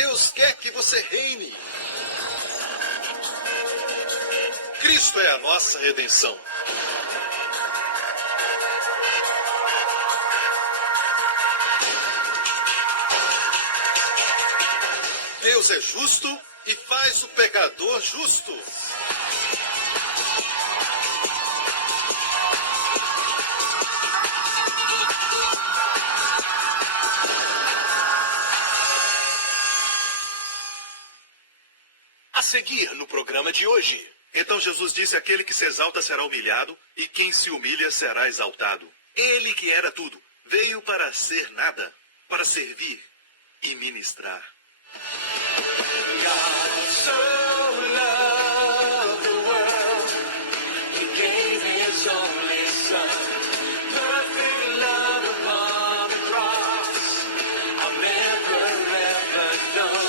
Deus quer que você reine. Cristo é a nossa redenção. Deus é justo e faz o pecador justo. A seguir no programa de hoje. Então Jesus disse: aquele que se exalta será humilhado, e quem se humilha será exaltado. Ele que era tudo, veio para ser nada, para servir e ministrar. God so loved the world, He gave His only Son. Perfect love upon the cross. I'll never ever know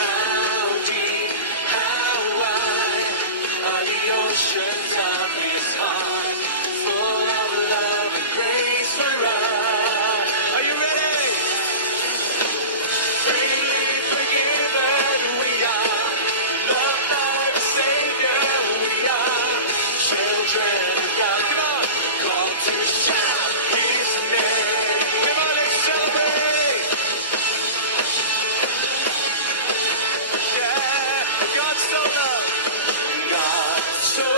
how deep, how wide are the oceans of His heart, full of love and grace for us. Are you ready? Freely forgiven we are, loved by the Savior we are, children of God. Come on, called to shout His name. Come on and celebrate. Yeah, God so loved. God so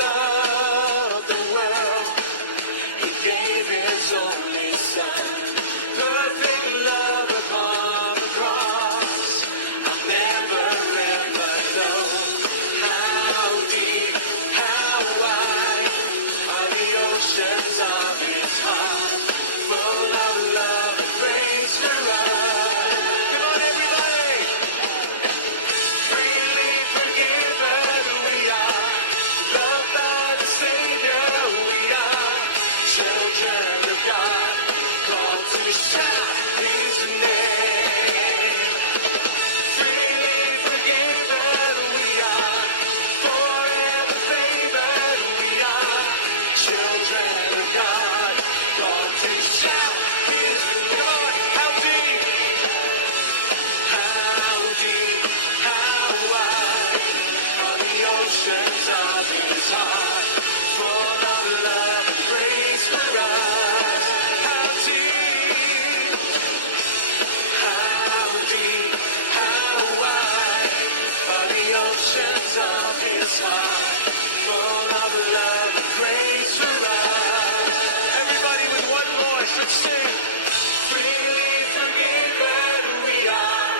loved the world, He gave His only Son. Perfect love upon the cross. I'll never ever know how deep, how wide are the oceans of His heart, full of love and grace for us. Come on, everybody. Freely forgiven we are, loved by the Savior we are, children of God, called to shout His name. Freely forgiven we are, forever favored we are, children of God, called to shout His name. Come on, how deep, how wide are the oceans of His heart, full of love and grace for us. How deep, how wide are the oceans of His heart, full of love and grace for us. Everybody with one voice, let's sing. Freely forgiven we are,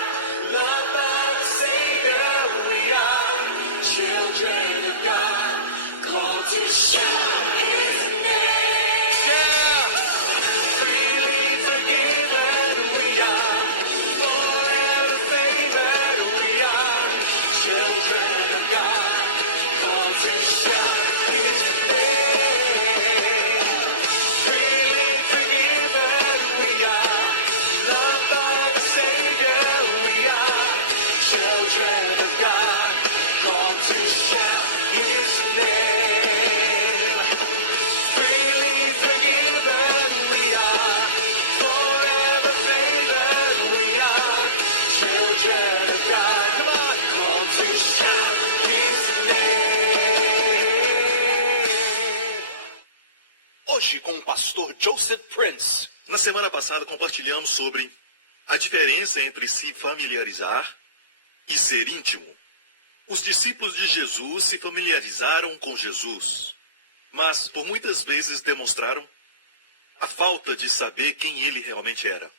loved by the Savior we are, children of God, called to shout His name. Yeah! Freely forgiven we are, forever favored we are, children of God, called to shout His name. Freely forgiven we are, loved by the Savior we are, children of God, called to shout His name. Freely forgiven we are, forever favored we are, children of God. Come on, called to shout His name. Hoje com o pastor Joseph Prince. Na semana passada compartilhamos sobre a diferença entre se familiarizar e ser íntimo. Os discípulos de Jesus se familiarizaram com Jesus, mas por muitas vezes demonstraram a falta de saber quem ele realmente era.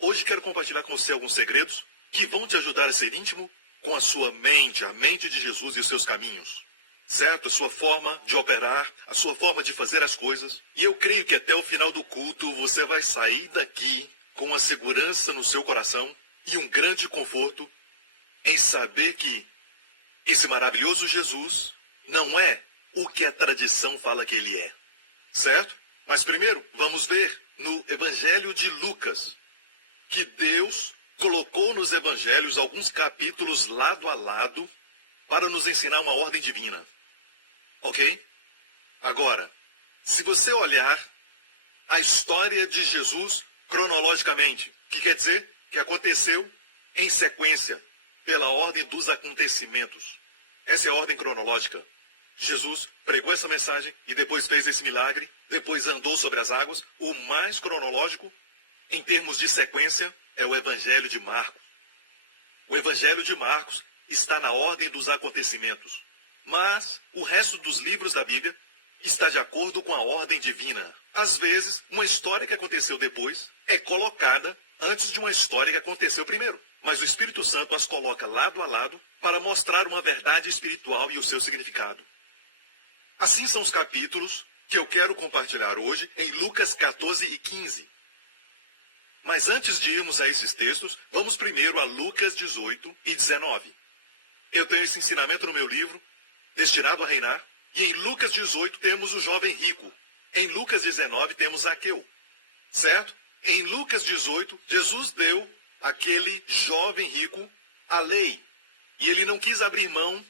Hoje quero compartilhar com você alguns segredos que vão te ajudar a ser íntimo com a sua mente, a mente de Jesus e os seus caminhos. Certo? A sua forma de operar, a sua forma de fazer as coisas. E eu creio que até o final do culto você vai sair daqui com uma segurança no seu coração e um grande conforto em saber que esse maravilhoso Jesus não é o que a tradição fala que ele é. Certo? Mas primeiro, vamos ver no Evangelho de Lucas, que Deus colocou nos Evangelhos alguns capítulos lado a lado para nos ensinar uma ordem divina. Ok? Agora, se você olhar a história de Jesus cronologicamente, o que quer dizer? Que aconteceu em sequência, pela ordem dos acontecimentos. Essa é a ordem cronológica. Jesus pregou essa mensagem e depois fez esse milagre, depois andou sobre as águas. O mais cronológico, em termos de sequência, é o Evangelho de Marcos. O Evangelho de Marcos está na ordem dos acontecimentos, mas o resto dos livros da Bíblia está de acordo com a ordem divina. Às vezes, uma história que aconteceu depois é colocada antes de uma história que aconteceu primeiro, mas o Espírito Santo as coloca lado a lado para mostrar uma verdade espiritual e o seu significado. Assim são os capítulos que eu quero compartilhar hoje em Lucas 14 e 15. Mas antes de irmos a esses textos, vamos primeiro a Lucas 18 e 19. Eu tenho esse ensinamento no meu livro, Destinado a Reinar, e em Lucas 18 temos o jovem rico. Em Lucas 19 temos Zaqueu, certo? Em Lucas 18, Jesus deu àquele jovem rico a lei, e ele não quis abrir mão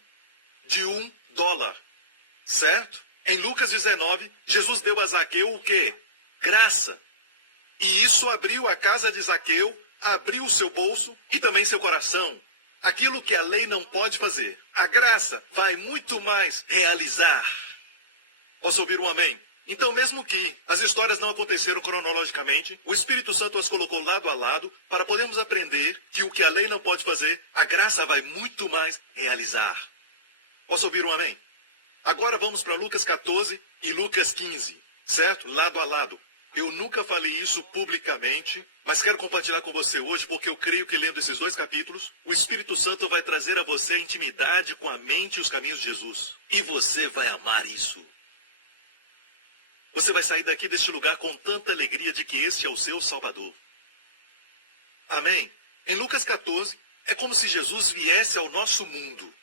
de $1, certo? Em Lucas 19, Jesus deu a Zaqueu o quê? Graça. E isso abriu a casa de Zaqueu, abriu o seu bolso e também seu coração. Aquilo que a lei não pode fazer, a graça vai muito mais realizar. Posso ouvir um amém? Então, mesmo que as histórias não aconteceram cronologicamente, o Espírito Santo as colocou lado a lado para podermos aprender que o que a lei não pode fazer, a graça vai muito mais realizar. Posso ouvir um amém? Agora vamos para Lucas 14 e Lucas 15, certo? Lado a lado. Eu nunca falei isso publicamente, mas quero compartilhar com você hoje, porque eu creio que lendo esses dois capítulos, o Espírito Santo vai trazer a você a intimidade com a mente e os caminhos de Jesus. E você vai amar isso. Você vai sair daqui deste lugar com tanta alegria de que este é o seu Salvador. Amém? Em Lucas 14, é como se Jesus viesse ao nosso mundo.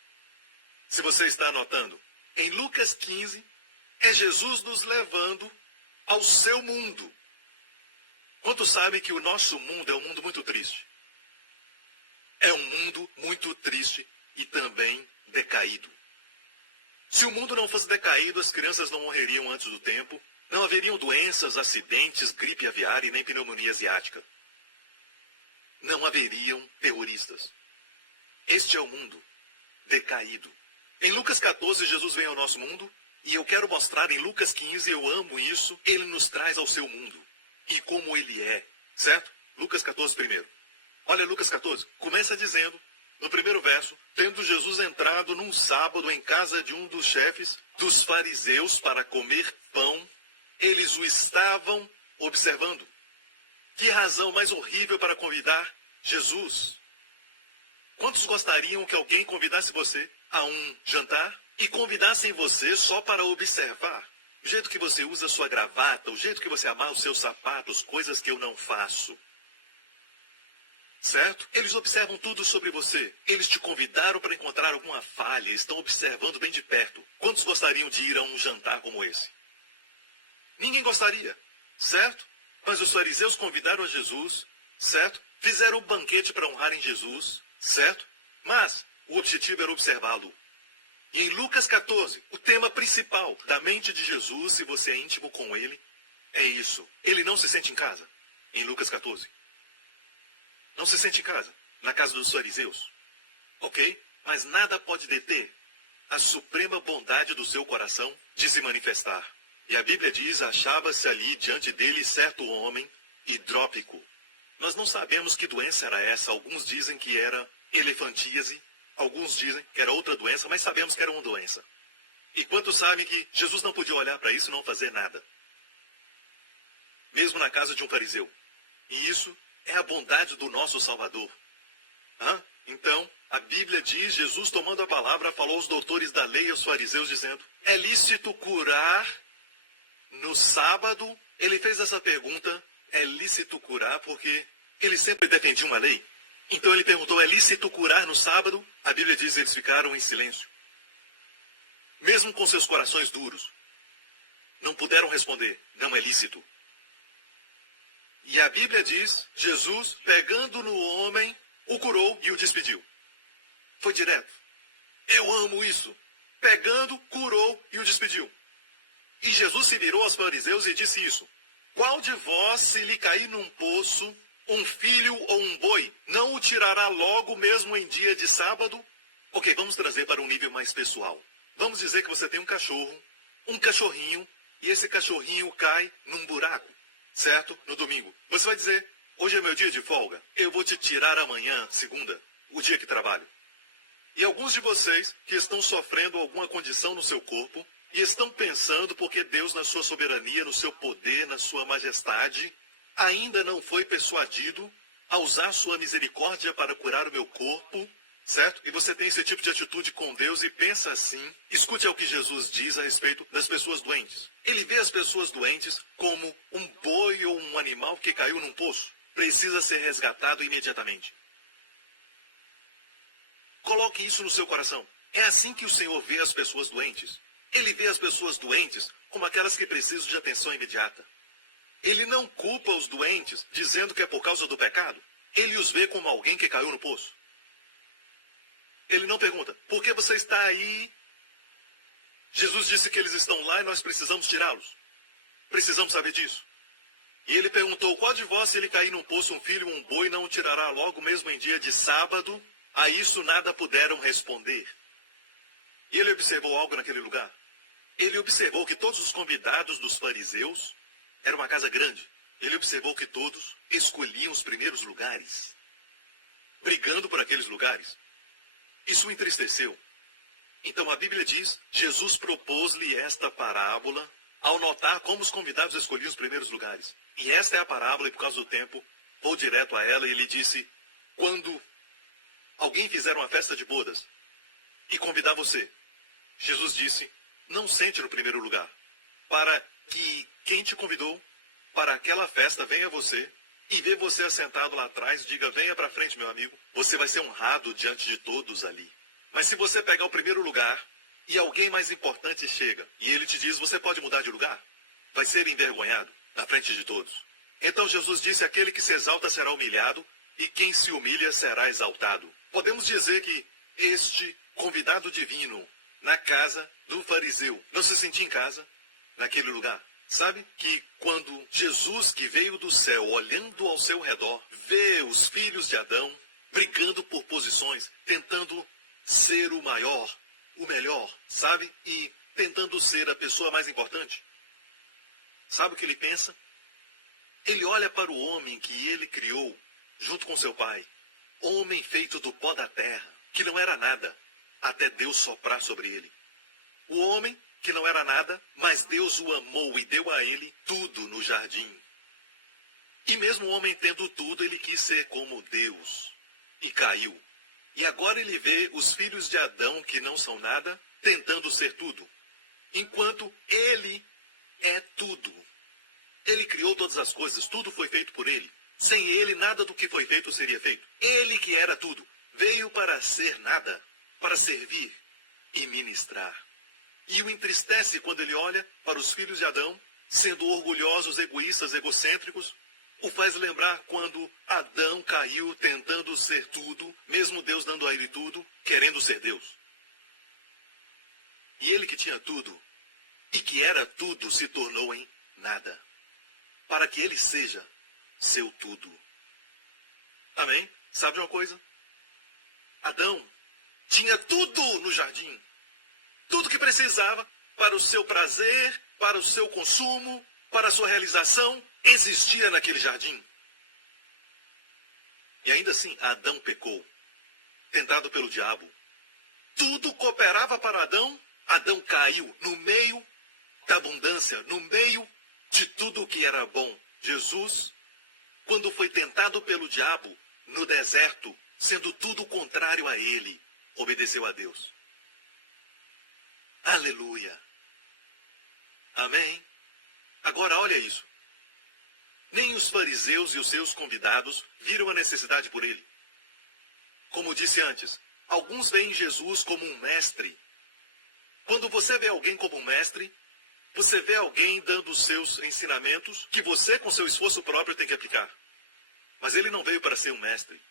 Se você está anotando, em Lucas 15, é Jesus nos levando ao seu mundo. Quantos sabem que o nosso mundo é um mundo muito triste? É um mundo muito triste e também decaído. Se o mundo não fosse decaído, as crianças não morreriam antes do tempo, não haveriam doenças, acidentes, gripe aviária e nem pneumonia asiática. Não haveriam terroristas. Este é o mundo decaído. Em Lucas 14, Jesus vem ao nosso mundo. E eu quero mostrar em Lucas 15, eu amo isso, ele nos traz ao seu mundo. E como ele é, certo? Lucas 14 primeiro. Olha Lucas 14, começa dizendo, no primeiro verso, tendo Jesus entrado num sábado em casa de um dos chefes dos fariseus para comer pão, eles o estavam observando. Que razão mais horrível para convidar Jesus? Quantos gostariam que alguém convidasse você a um jantar e convidassem você só para observar? O jeito que você usa sua gravata, o jeito que você amarra os seus sapatos, coisas que eu não faço. Certo? Eles observam tudo sobre você. Eles te convidaram para encontrar alguma falha, estão observando bem de perto. Quantos gostariam de ir a um jantar como esse? Ninguém gostaria, certo? Mas os fariseus convidaram a Jesus, certo? Fizeram um banquete para honrarem Jesus, certo? Mas o objetivo era observá-lo. E em Lucas 14, o tema principal da mente de Jesus, se você é íntimo com ele, é isso. Ele não se sente em casa, em Lucas 14. Não se sente em casa, na casa dos fariseus. Ok? Mas nada pode deter a suprema bondade do seu coração de se manifestar. E a Bíblia diz, achava-se ali diante dele certo homem hidrópico. Nós não sabemos que doença era essa. Alguns dizem que era elefantíase. Alguns dizem que era outra doença, mas sabemos que era uma doença. E quantos sabem que Jesus não podia olhar para isso e não fazer nada? Mesmo na casa de um fariseu. E isso é a bondade do nosso Salvador. Então, a Bíblia diz, Jesus tomando a palavra, falou aos doutores da lei e aos fariseus, dizendo, é lícito curar no sábado? Ele fez essa pergunta, é lícito curar, porque ele sempre defendia uma lei. Então ele perguntou, é lícito curar no sábado? A Bíblia diz, eles ficaram em silêncio. Mesmo com seus corações duros, não puderam responder, não é lícito. E a Bíblia diz, Jesus, pegando no homem, o curou e o despediu. Foi direto. Eu amo isso. Pegando, curou e o despediu. E Jesus se virou aos fariseus e disse isso. Qual de vós, se lhe cair num poço um filho ou um boi, não o tirará logo mesmo em dia de sábado? Ok, vamos trazer para um nível mais pessoal. Vamos dizer que você tem um cachorro, um cachorrinho, e esse cachorrinho cai num buraco, certo? No domingo. Você vai dizer, hoje é meu dia de folga, eu vou te tirar amanhã, segunda, o dia que trabalho. E alguns de vocês que estão sofrendo alguma condição no seu corpo, e estão pensando porque Deus, na sua soberania, no seu poder, na sua majestade, ainda não foi persuadido a usar sua misericórdia para curar o meu corpo, certo? E você tem esse tipo de atitude com Deus e pensa assim. Escute ao que Jesus diz a respeito das pessoas doentes. Ele vê as pessoas doentes como um boi ou um animal que caiu num poço. Precisa ser resgatado imediatamente. Coloque isso no seu coração. É assim que o Senhor vê as pessoas doentes. Ele vê as pessoas doentes como aquelas que precisam de atenção imediata. Ele não culpa os doentes dizendo que é por causa do pecado. Ele os vê como alguém que caiu no poço. Ele não pergunta, por que você está aí? Jesus disse que eles estão lá e nós precisamos tirá-los. Precisamos saber disso. E ele perguntou, qual de vós, se ele cair num poço, um filho ou um boi, não o tirará logo mesmo em dia de sábado? A isso nada puderam responder. E ele observou algo naquele lugar. Ele observou que todos os convidados dos fariseus, era uma casa grande, ele observou que todos escolhiam os primeiros lugares, brigando por aqueles lugares. Isso o entristeceu. Então a Bíblia diz, Jesus propôs-lhe esta parábola ao notar como os convidados escolhiam os primeiros lugares. E esta é a parábola, e por causa do tempo, vou direto a ela, e ele disse, quando alguém fizer uma festa de bodas e convidar você, Jesus disse, não sente no primeiro lugar, para que quem te convidou para aquela festa venha você e vê você assentado lá atrás, diga, venha para frente, meu amigo, você vai ser honrado diante de todos ali. Mas se você pegar o primeiro lugar e alguém mais importante chega e ele te diz, você pode mudar de lugar, vai ser envergonhado na frente de todos. Então Jesus disse, aquele que se exalta será humilhado e quem se humilha será exaltado. Podemos dizer que este convidado divino na casa do fariseu não se sentia em casa naquele lugar. Sabe que quando Jesus, que veio do céu, olhando ao seu redor, vê os filhos de Adão brigando por posições, tentando ser o maior, o melhor, sabe? E tentando ser a pessoa mais importante. Sabe o que ele pensa? Ele olha para o homem que ele criou, junto com seu pai. Homem feito do pó da terra, que não era nada, até Deus soprar sobre ele. O homem que não era nada, mas Deus o amou e deu a ele tudo no jardim. E mesmo o homem tendo tudo, ele quis ser como Deus. E caiu. E agora ele vê os filhos de Adão, que não são nada, tentando ser tudo. Enquanto ele é tudo. Ele criou todas as coisas, tudo foi feito por ele. Sem ele, nada do que foi feito seria feito. Ele que era tudo, veio para ser nada, para servir e ministrar. E o entristece quando ele olha para os filhos de Adão, sendo orgulhosos, egoístas, egocêntricos, o faz lembrar quando Adão caiu tentando ser tudo, mesmo Deus dando a ele tudo, querendo ser Deus. E ele que tinha tudo, e que era tudo, se tornou em nada, para que ele seja seu tudo. Amém? Sabe de uma coisa? Adão tinha tudo no jardim. Tudo que precisava para o seu prazer, para o seu consumo, para a sua realização, existia naquele jardim. E ainda assim, Adão pecou, tentado pelo diabo. Tudo cooperava para Adão. Adão caiu no meio da abundância, no meio de tudo o que era bom. Jesus, quando foi tentado pelo diabo no deserto, sendo tudo contrário a ele, obedeceu a Deus. Aleluia. Amém? Agora olha isso. Nem os fariseus e os seus convidados viram a necessidade por ele. Como disse antes, alguns veem Jesus como um mestre. Quando você vê alguém como um mestre, você vê alguém dando os seus ensinamentos que você, com seu esforço próprio, tem que aplicar. Mas ele não veio para ser um mestre.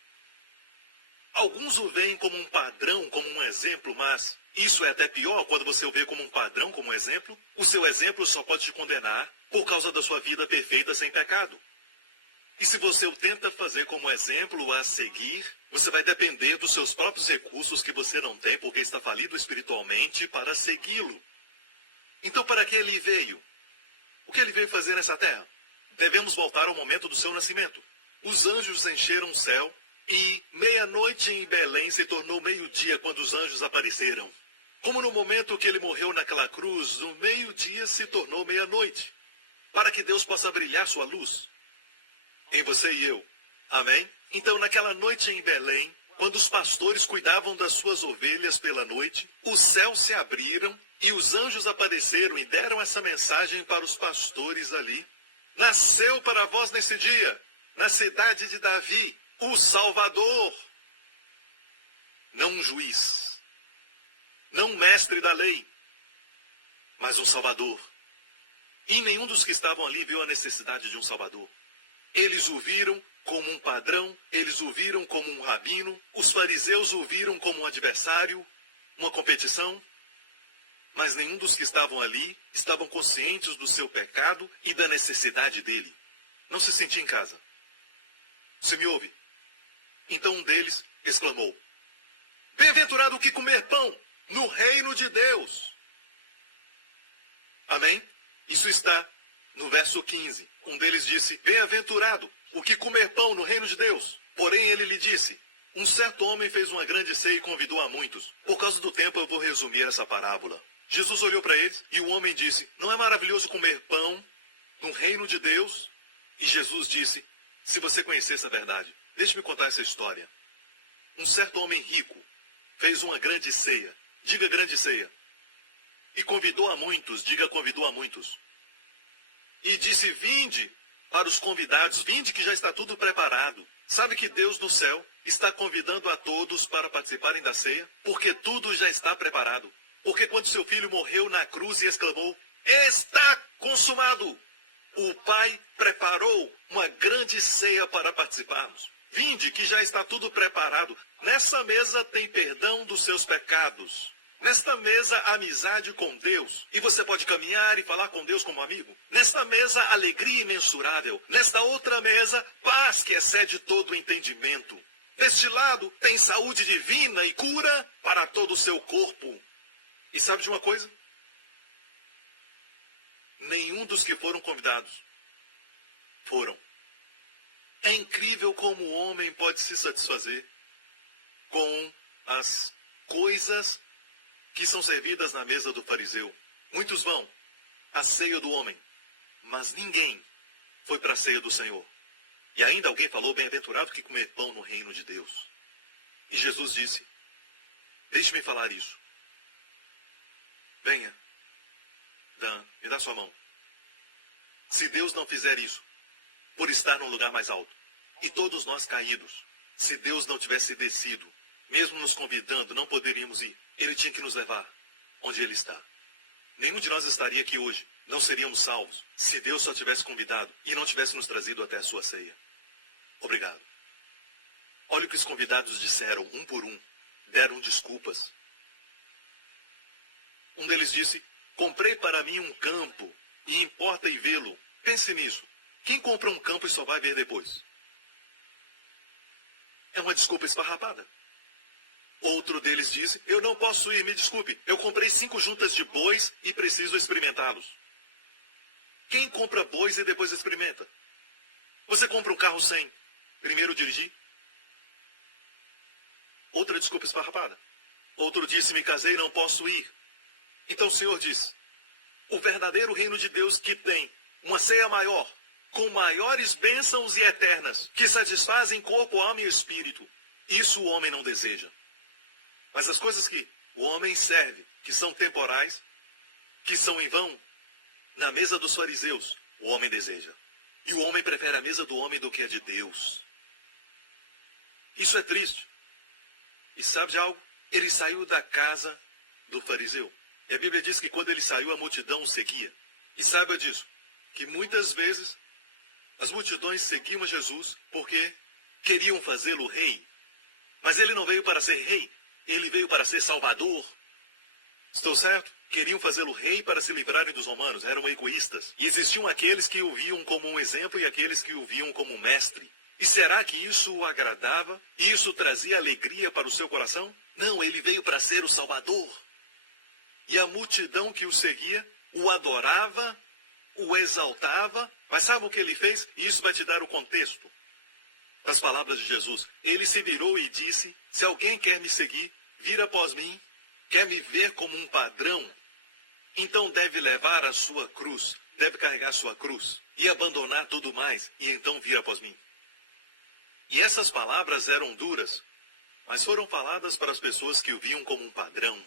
Alguns o veem como um padrão, como um exemplo, mas isso é até pior quando você o vê como um padrão, como um exemplo. O seu exemplo só pode te condenar por causa da sua vida perfeita sem pecado. E se você o tenta fazer como exemplo a seguir, você vai depender dos seus próprios recursos que você não tem porque está falido espiritualmente para segui-lo. Então para que ele veio? O que ele veio fazer nessa terra? Devemos voltar ao momento do seu nascimento. Os anjos encheram o céu e meia-noite em Belém se tornou meio-dia quando os anjos apareceram. Como no momento que ele morreu naquela cruz, o meio-dia se tornou meia-noite, para que Deus possa brilhar sua luz em você e eu. Amém? Então, naquela noite em Belém, quando os pastores cuidavam das suas ovelhas pela noite, os céus se abriram e os anjos apareceram e deram essa mensagem para os pastores ali. Nasceu para vós nesse dia, na cidade de Davi, o Salvador. Não um juiz, não um mestre da lei, mas um Salvador. E nenhum dos que estavam ali viu a necessidade de um Salvador. Eles o viram como um padrão, eles o viram como um rabino, os fariseus o viram como um adversário, uma competição, mas nenhum dos que estavam ali estavam conscientes do seu pecado e da necessidade dele. Não se sentia em casa. Você me ouve? Então um deles exclamou: bem-aventurado o que comer pão no reino de Deus. Amém? Isso está no verso 15. Um deles disse: bem-aventurado o que comer pão no reino de Deus. Porém ele lhe disse: um certo homem fez uma grande ceia e convidou a muitos. Por causa do tempo eu vou resumir essa parábola. Jesus olhou para eles e o homem disse: não é maravilhoso comer pão no reino de Deus? E Jesus disse: se você conhecesse a verdade, deixe-me contar essa história. Um certo homem rico fez uma grande ceia. Diga grande ceia. E convidou a muitos. Diga convidou a muitos. E disse: vinde para os convidados, vinde que já está tudo preparado. Sabe que Deus no céu está convidando a todos para participarem da ceia? Porque tudo já está preparado. Porque quando seu filho morreu na cruz e exclamou: está consumado, o Pai preparou uma grande ceia para participarmos. Vinde que já está tudo preparado. Nessa mesa tem perdão dos seus pecados. Nesta mesa, amizade com Deus. E você pode caminhar e falar com Deus como amigo. Nesta mesa, alegria imensurável. Nesta outra mesa, paz que excede todo o entendimento. Deste lado, tem saúde divina e cura para todo o seu corpo. E sabe de uma coisa? Nenhum dos que foram convidados foram. É incrível como o homem pode se satisfazer com as coisas que são servidas na mesa do fariseu. Muitos vão à ceia do homem, mas ninguém foi para a ceia do Senhor. E ainda alguém falou: bem-aventurado que comer pão no reino de Deus. E Jesus disse: deixe-me falar isso. Venha, Dan, me dá sua mão. Se Deus não fizer isso, por estar num lugar mais alto, e todos nós caídos, se Deus não tivesse descido, mesmo nos convidando, não poderíamos ir. Ele tinha que nos levar onde Ele está. Nenhum de nós estaria aqui hoje. Não seríamos salvos se Deus só tivesse convidado e não tivesse nos trazido até a sua ceia. Obrigado. Olha o que os convidados disseram, um por um. Deram desculpas. Um deles disse: comprei para mim um campo e importa ir vê-lo. Pense nisso. Quem compra um campo e só vai ver depois? É uma desculpa esfarrapada. Outro deles disse: eu não posso ir, me desculpe. Eu comprei 5 juntas de bois e preciso experimentá-los. Quem compra bois e depois experimenta? Você compra um carro sem primeiro dirigir? Outra desculpa esfarrapada. Outro disse: me casei e não posso ir. Então o Senhor diz: o verdadeiro reino de Deus, que tem uma ceia maior, com maiores bênçãos e eternas, que satisfazem corpo, alma e espírito, isso o homem não deseja. Mas as coisas que o homem serve, que são temporais, que são em vão, na mesa dos fariseus, o homem deseja. E o homem prefere a mesa do homem do que a de Deus. Isso é triste. E sabe de algo? Ele saiu da casa do fariseu. E a Bíblia diz que quando ele saiu, a multidão o seguia. E saiba disso, que muitas vezes as multidões seguiam a Jesus porque queriam fazê-lo rei. Mas ele não veio para ser rei. Ele veio para ser Salvador. Estou certo? Queriam fazê-lo rei para se livrarem dos romanos, eram egoístas. E existiam aqueles que o viam como um exemplo e aqueles que o viam como um mestre. E será que isso o agradava? E isso trazia alegria para o seu coração? Não, ele veio para ser o Salvador. E a multidão que o seguia o adorava, o exaltava. Mas sabe o que ele fez? E isso vai te dar o contexto das palavras de Jesus. Ele se virou e disse: se alguém quer me seguir, vir após mim, quer me ver como um padrão, então deve levar a sua cruz, deve carregar a sua cruz e abandonar tudo mais, e então vir após mim. E essas palavras eram duras, mas foram faladas para as pessoas que o viam como um padrão.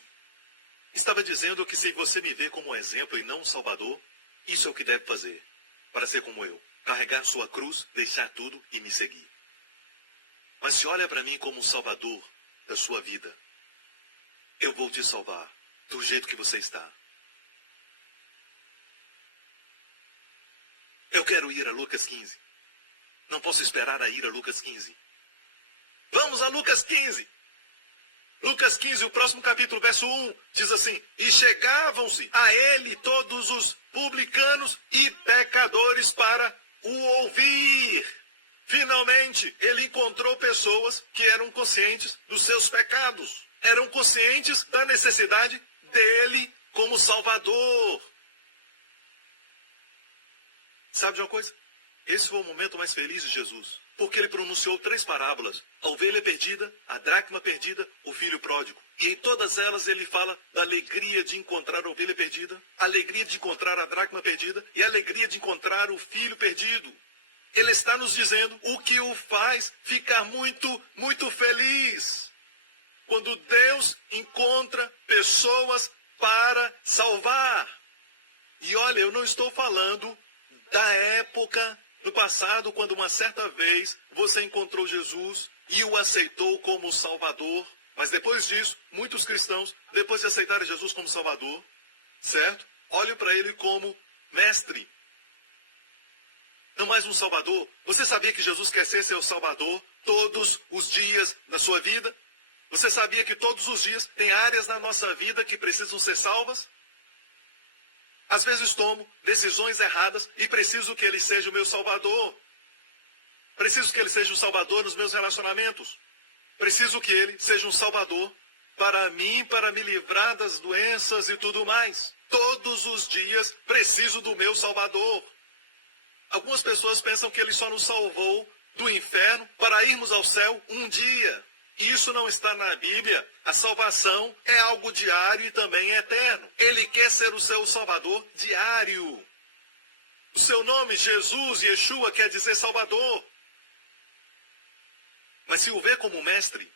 Estava dizendo que se você me vê como um exemplo e não um salvador, isso é o que deve fazer, para ser como eu, carregar sua cruz, deixar tudo e me seguir. Mas se olha para mim como um salvador da sua vida, eu vou te salvar do jeito que você está. Eu quero ir a Lucas 15. Não posso esperar a ir a Lucas 15. Vamos a Lucas 15. Lucas 15, o próximo capítulo, verso 1, diz assim: e chegavam-se a ele todos os publicanos e pecadores para o ouvir. Finalmente, ele encontrou pessoas que eram conscientes dos seus pecados. Eram conscientes da necessidade dele como Salvador. Sabe de uma coisa? Esse foi o momento mais feliz de Jesus, porque ele pronunciou 3 parábolas: a ovelha perdida, a dracma perdida, o filho pródigo. E em todas elas ele fala da alegria de encontrar a ovelha perdida, a alegria de encontrar a dracma perdida e a alegria de encontrar o filho perdido. Ele está nos dizendo o que o faz ficar muito, muito feliz. Quando Deus encontra pessoas para salvar. E olha, eu não estou falando da época do passado, quando uma certa vez você encontrou Jesus e o aceitou como Salvador. Mas depois disso, muitos cristãos, depois de aceitarem Jesus como Salvador, certo? Olham para ele como mestre. Não mais um Salvador. Você sabia que Jesus quer ser seu Salvador todos os dias da sua vida? Você sabia que todos os dias tem áreas na nossa vida que precisam ser salvas? Às vezes tomo decisões erradas e preciso que ele seja o meu Salvador. Preciso que ele seja um Salvador nos meus relacionamentos. Preciso que ele seja um Salvador para mim, para me livrar das doenças e tudo mais. Todos os dias preciso do meu Salvador. Algumas pessoas pensam que ele só nos salvou do inferno para irmos ao céu um dia. E isso não está na Bíblia. A salvação é algo diário e também eterno. Ele quer ser o seu Salvador diário. O seu nome, Jesus, Yeshua, quer dizer Salvador. Mas se o ver como mestre,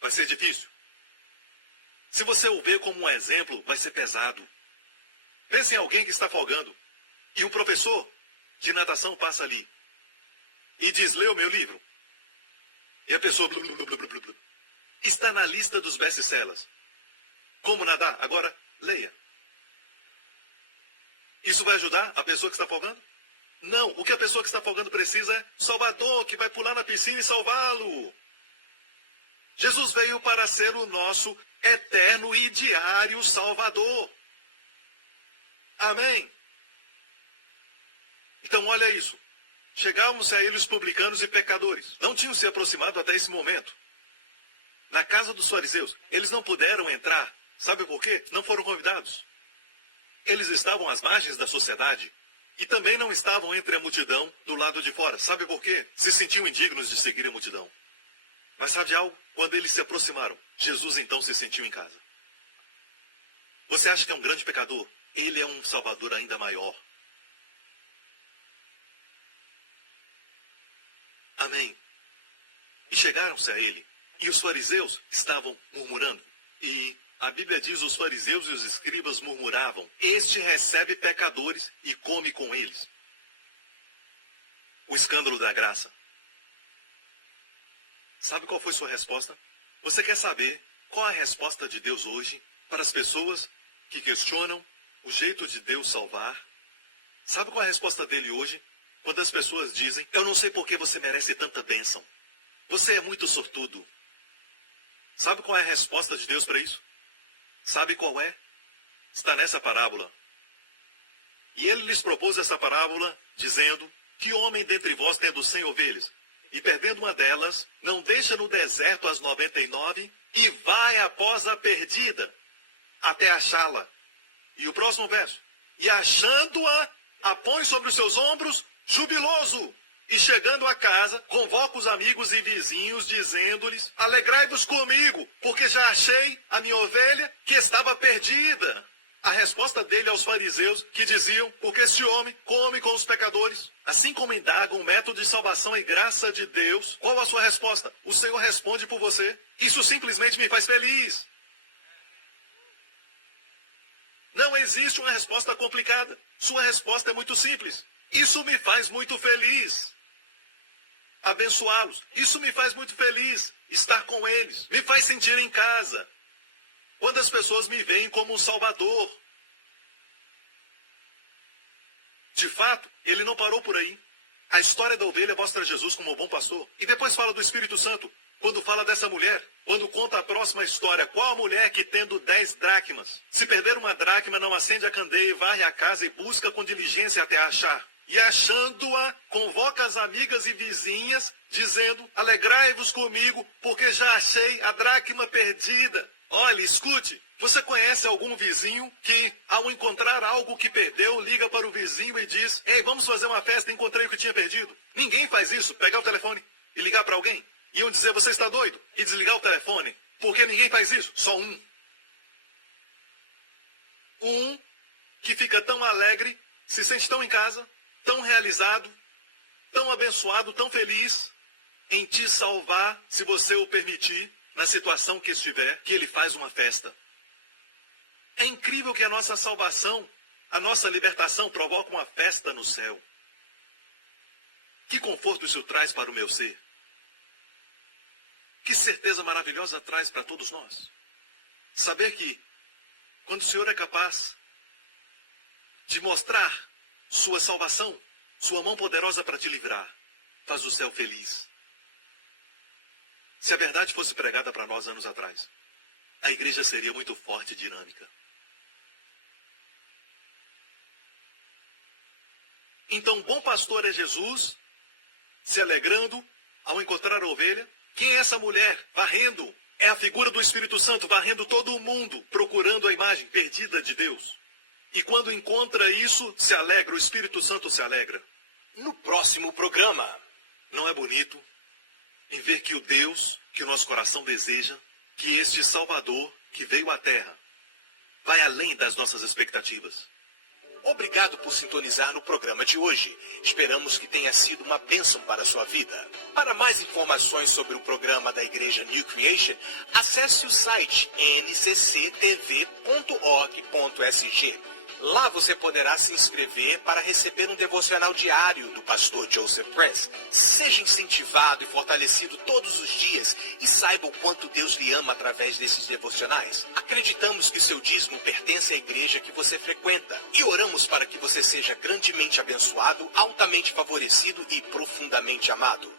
vai ser difícil. Se você o ver como um exemplo, vai ser pesado. Pense em alguém que está afogando. E um professor de natação passa ali e diz: lê o meu livro. E a pessoa está na lista dos best-sellers. Como nadar? Agora, leia. Isso vai ajudar a pessoa que está afogando? Não. O que a pessoa que está afogando precisa é Salvador, que vai pular na piscina e salvá-lo. Jesus veio para ser o nosso eterno e diário Salvador. Amém? Então olha isso. Chegávamos a ele os publicanos e pecadores. Não tinham se aproximado até esse momento. Na casa dos fariseus, eles não puderam entrar. Sabe por quê? Não foram convidados. Eles estavam às margens da sociedade e também não estavam entre a multidão do lado de fora. Sabe por quê? Se sentiam indignos de seguir a multidão. Mas sabe algo? Quando eles se aproximaram, Jesus então se sentiu em casa. Você acha que é um grande pecador? Ele é um Salvador ainda maior. Amém. E chegaram-se a ele. E os fariseus estavam murmurando. E a Bíblia diz: os fariseus e os escribas murmuravam: este recebe pecadores e come com eles. O escândalo da graça. Sabe qual foi sua resposta? Você quer saber qual a resposta de Deus hoje para as pessoas que questionam o jeito de Deus salvar? Sabe qual é a resposta dele hoje? Quando as pessoas dizem: eu não sei por que você merece tanta bênção. Você é muito sortudo. Sabe qual é a resposta de Deus para isso? Sabe qual é? Está nessa parábola. E ele lhes propôs essa parábola, dizendo: que homem dentre vós, tendo 100 ovelhas, e perdendo uma delas, não deixa no deserto as 99 e vai após a perdida, até achá-la. E o próximo verso: e achando-a, a põe sobre os seus ombros, jubiloso. E chegando a casa, convoca os amigos e vizinhos, dizendo-lhes: alegrai-vos comigo, porque já achei a minha ovelha que estava perdida. A resposta dele aos fariseus, que diziam: porque este homem come com os pecadores. Assim como indagam o método de salvação e graça de Deus, qual a sua resposta? O Senhor responde por você. Isso simplesmente me faz feliz. Não existe uma resposta complicada. Sua resposta é muito simples. Isso me faz muito feliz. Abençoá-los. Isso me faz muito feliz. Estar com eles. Me faz sentir em casa. Quando as pessoas me veem como um salvador. De fato, ele não parou por aí. A história da ovelha mostra Jesus como um bom pastor. E depois fala do Espírito Santo. Quando fala dessa mulher, quando conta a próxima história, qual a mulher que tendo 10 dracmas, se perder uma dracma, não acende a candeia e varre a casa e busca com diligência até achar. E achando-a, convoca as amigas e vizinhas, dizendo: alegrai-vos comigo, porque já achei a dracma perdida. Olha, escute, você conhece algum vizinho que, ao encontrar algo que perdeu, liga para o vizinho e diz: ei, vamos fazer uma festa, encontrei o que tinha perdido? Ninguém faz isso. Pegar o telefone e ligar para alguém. Iam dizer: você está doido? E desligar o telefone. Porque ninguém faz isso. Só um. Um que fica tão alegre, se sente tão em casa, tão realizado, tão abençoado, tão feliz em te salvar, se você o permitir, na situação que estiver, que ele faz uma festa. É incrível que a nossa salvação, a nossa libertação provoca uma festa no céu. Que conforto isso traz para o meu ser. Que certeza maravilhosa traz para todos nós. Saber que, quando o Senhor é capaz de mostrar sua salvação, sua mão poderosa para te livrar, faz o céu feliz. Se a verdade fosse pregada para nós anos atrás, a igreja seria muito forte e dinâmica. Então, bom pastor é Jesus, se alegrando ao encontrar a ovelha. Quem é essa mulher? Varrendo. É a figura do Espírito Santo, varrendo todo o mundo, procurando a imagem perdida de Deus. E quando encontra isso, se alegra, o Espírito Santo se alegra. No próximo programa. Não é bonito em ver que o Deus que o nosso coração deseja, que este Salvador que veio à Terra, vai além das nossas expectativas. Obrigado por sintonizar no programa de hoje. Esperamos que tenha sido uma bênção para a sua vida. Para mais informações sobre o programa da Igreja New Creation, acesse o site ncctv.org.sg. Lá você poderá se inscrever para receber um devocional diário do pastor Joseph Prince. Seja incentivado e fortalecido todos os dias e saiba o quanto Deus lhe ama através desses devocionais. Acreditamos que seu dízimo pertence à igreja que você frequenta e oramos para que você seja grandemente abençoado, altamente favorecido e profundamente amado.